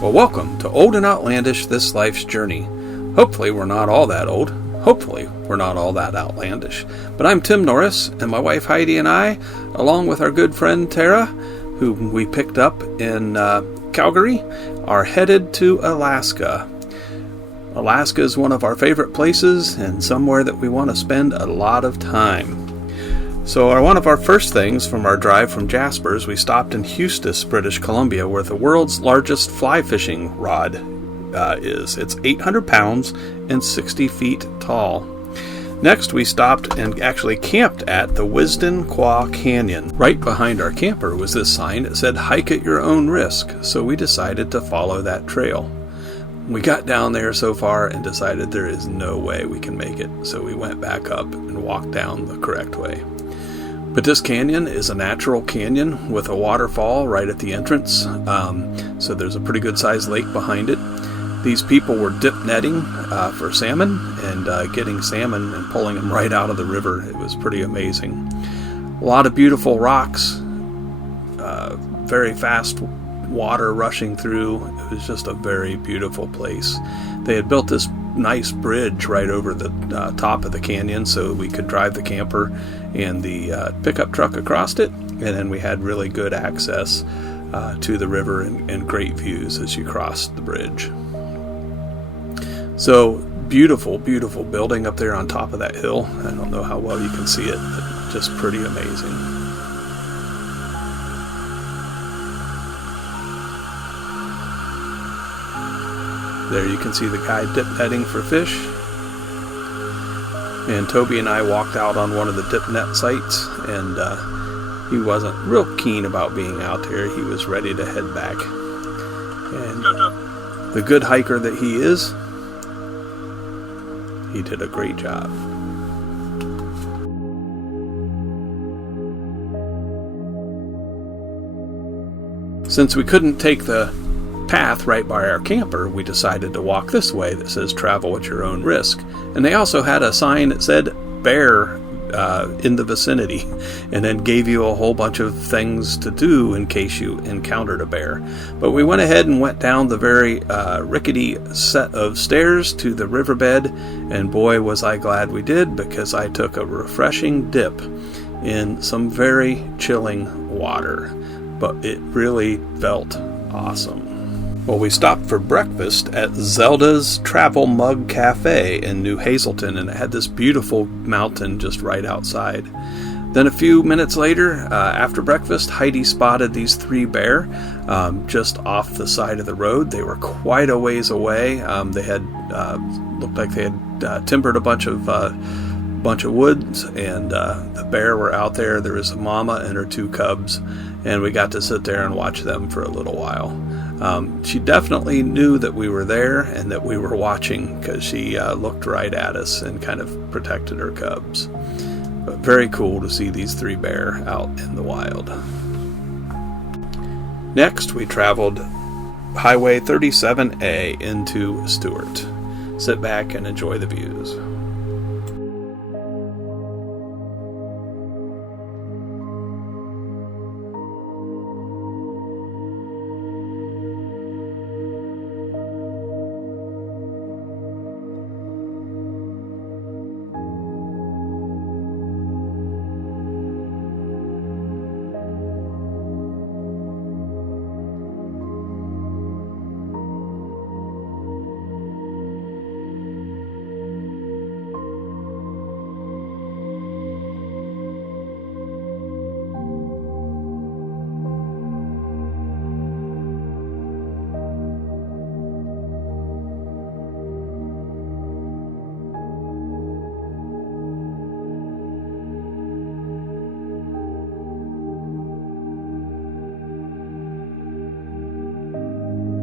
Well, welcome to Old and Outlandish, This Life's Journey. Hopefully we're not all that old. Hopefully we're not all that outlandish. But I'm Tim Norris, and my wife Heidi and I, along with our good friend Tara, who we picked up in Calgary, are headed to Alaska. Alaska is one of our favorite places and somewhere that we want to spend a lot of time. So one of our first things from our drive from Jaspers, we stopped in Eustis, British Columbia, where the world's largest fly fishing rod is. It's 800 pounds and 60 feet tall. Next, we stopped and actually camped at the Wisden Qua Canyon. Right behind our camper was this sign that said, "Hike at your own risk," so we decided to follow that trail. We got down there so far and decided there is no way we can make it, so we went back up and walked down the correct way. But this canyon is a natural canyon with a waterfall right at the entrance, so there's a pretty good sized lake behind it. These people were dip netting for salmon and getting salmon and pulling them right out of the river. It was pretty amazing. A lot of beautiful rocks, very fast water rushing through. It was just a very beautiful place. They had built this nice bridge right over the top of the canyon so we could drive the camper and the pickup truck across it, and then we had really good access to the river and great views as you crossed the bridge. So beautiful, beautiful building up there on top of that hill. I don't know how well you can see it, but just pretty amazing. There you can see the guy dip netting for fish. And Toby and I walked out on one of the dip net sites, and he wasn't real keen about being out there. He was ready to head back. And the good hiker that he is, he did a great job. Since we couldn't take the path right by our camper, we decided to walk this way that says "Travel at your own risk." And they also had a sign that said "Bear in the vicinity," and then gave you a whole bunch of things to do in case you encountered a bear. But we went ahead and went down the very rickety set of stairs to the riverbed, and boy was I glad we did, because I took a refreshing dip in some very chilling water. But it really felt awesome. Well, we stopped for breakfast at Zelda's Travel Mug Cafe in New Hazelton, and it had this beautiful mountain just right outside. Then a few minutes later, after breakfast, Heidi spotted these 3 bear just off the side of the road. They were quite a ways away. They had looked like they had timbered a bunch of woods, and the bear were out there. There was a mama and her 2 cubs, and we got to sit there and watch them for a little while. She definitely knew that we were there and that we were watching, because she looked right at us and kind of protected her cubs. But very cool to see these 3 bear out in the wild. Next, we traveled Highway 37A into Stewart. Sit back and enjoy the views.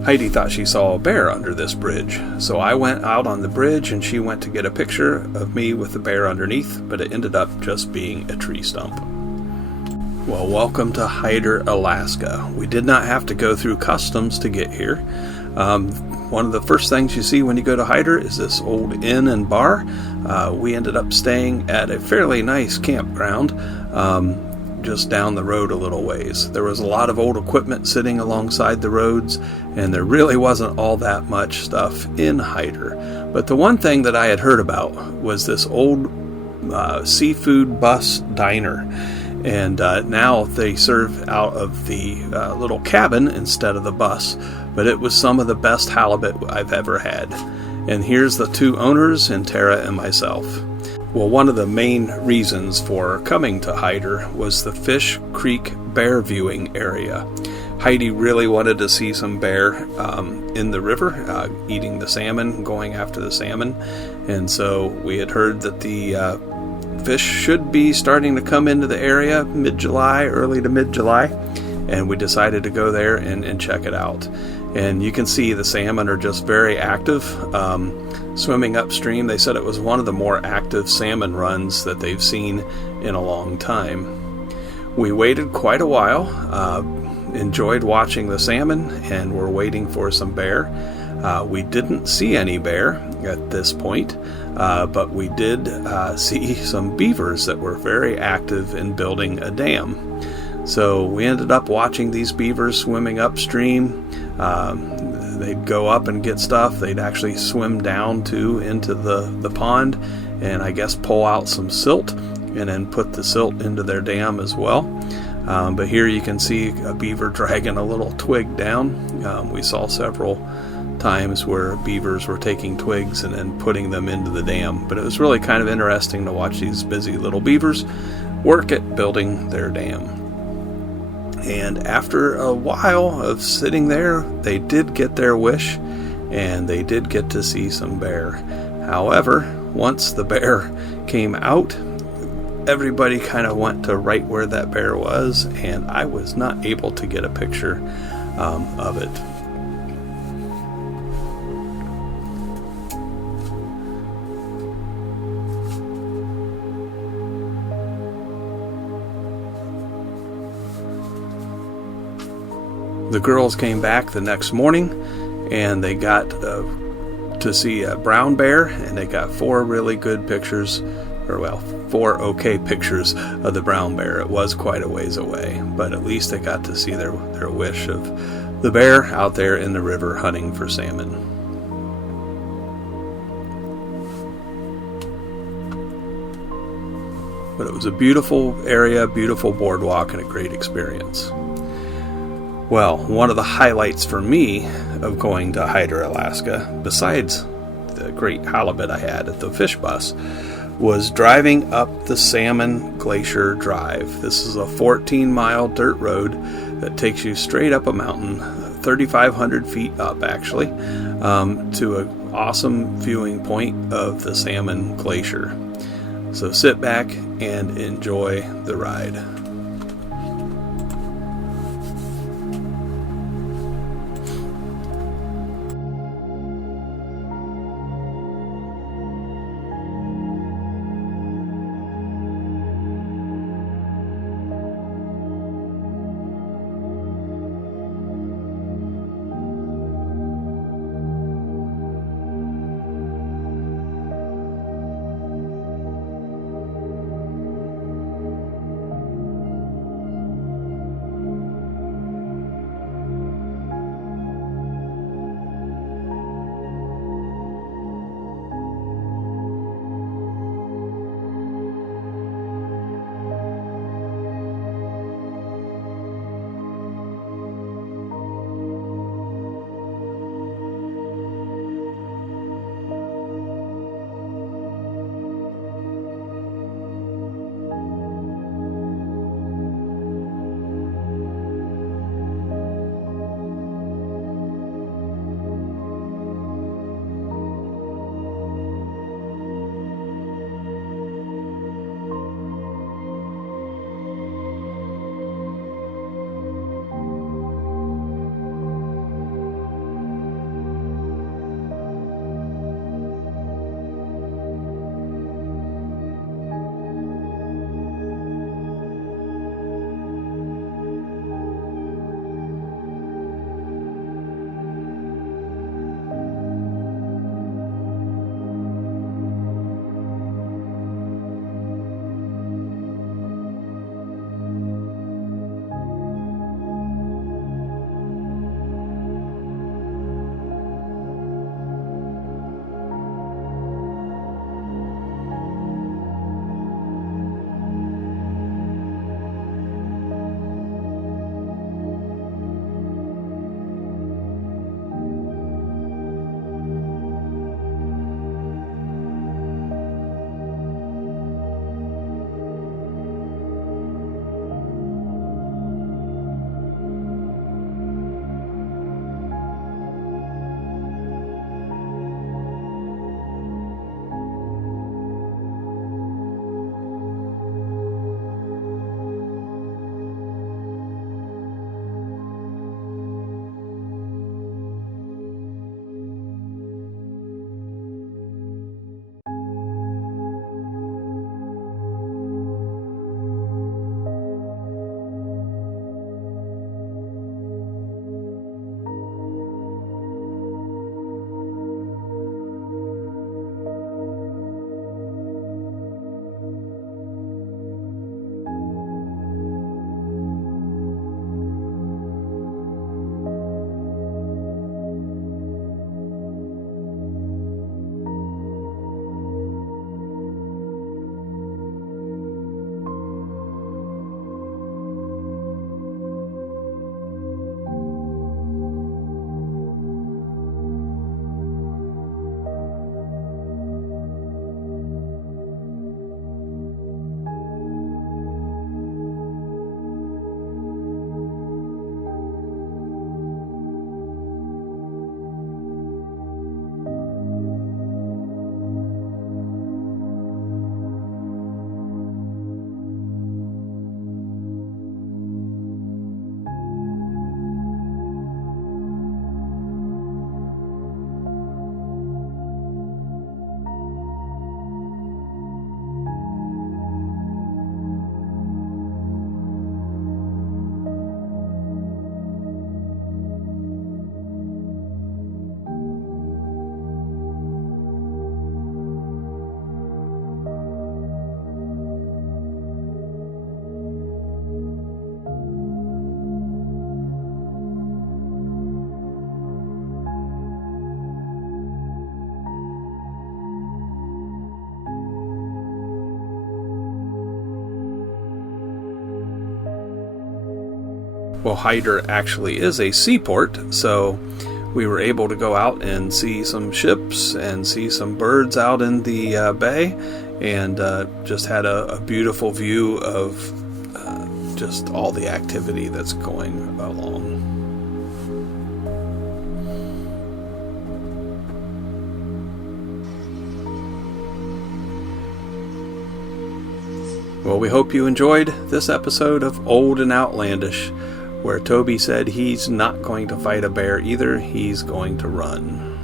Heidi thought she saw a bear under this bridge, so I went out on the bridge and she went to get a picture of me with the bear underneath, but it ended up just being a tree stump. Well, welcome to Hyder, Alaska. We did not have to go through customs to get here. One of the first things you see when you go to Hyder is this old inn and bar. We ended up staying at a fairly nice campground just down the road a little ways. There was a lot of old equipment sitting alongside the roads, and there really wasn't all that much stuff in Hyder. But the one thing that I had heard about was this old seafood bus diner, and now they serve out of the little cabin instead of the bus, but it was some of the best halibut I've ever had. And here's the two owners, and Tara and myself. Well, one of the main reasons for coming to Hyder was the Fish Creek bear viewing area. Heidi really wanted to see some bear in the river, eating the salmon, going after the salmon. And so we had heard that the fish should be starting to come into the area mid-July, early to mid-July. And we decided to go there and check it out. And you can see the salmon are just very active. Swimming upstream, they said it was one of the more active salmon runs that they've seen in a long time. We waited quite a while, enjoyed watching the salmon, and were waiting for some bear. We didn't see any bear at this point, but we did see some beavers that were very active in building a dam. So we ended up watching these beavers swimming upstream. They'd go up and get stuff. They'd actually swim down into the pond and I guess pull out some silt and then put the silt into their dam as well. But here you can see a beaver dragging a little twig down. We saw several times where beavers were taking twigs and then putting them into the dam. But it was really kind of interesting to watch these busy little beavers work at building their dam. And after a while of sitting there, they did get their wish, and they did get to see some bear. However, once the bear came out, everybody kind of went to right where that bear was, and I was not able to get a picture of it. The girls came back the next morning, and they got to see a brown bear, and they got 4 really good pictures, or well, 4 okay pictures of the brown bear. It was quite a ways away, but at least they got to see their wish of the bear out there in the river hunting for salmon. But it was a beautiful area, beautiful boardwalk, and a great experience. Well, one of the highlights for me of going to Hyder, Alaska, besides the great halibut I had at the fish bus, was driving up the Salmon Glacier Drive. This is a 14-mile dirt road that takes you straight up a mountain, 3,500 feet up actually, to an awesome viewing point of the Salmon Glacier. So sit back and enjoy the ride. Well, Hyder actually is a seaport, so we were able to go out and see some ships and see some birds out in the bay, and just had a beautiful view of just all the activity that's going along. Well, we hope you enjoyed this episode of Old and Outlandish, where Toby said he's not going to fight a bear either, he's going to run.